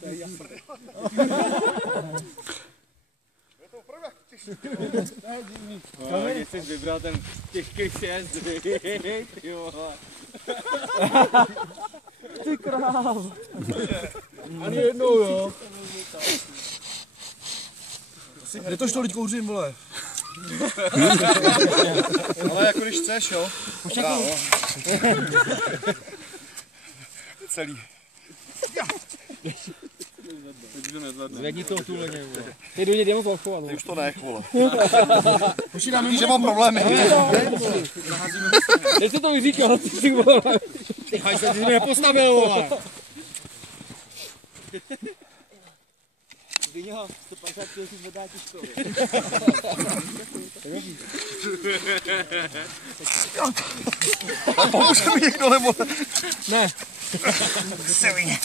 To je jasný. Je to prvek, ty jsi vybral ten těžký sjezd, ty vole. Ty král. Ani jednou, jo. Kde to štolit kouřím, vole? Ale jako když chceš, jo? Bravo. Celý. Zvedni to tuleně, vole. Ty do něj jdeme to odchovat, vole. Ty už to nech, vole. Počítáme, že mám problémy. Teď jsi to vyříkal, ty si, vole. Ty hajse, ty jsi mě nepostavil, vole. Vyně ho, 150 kg si zvedá těžko. Pomůže mi někdo, nebo ne? Se vyně.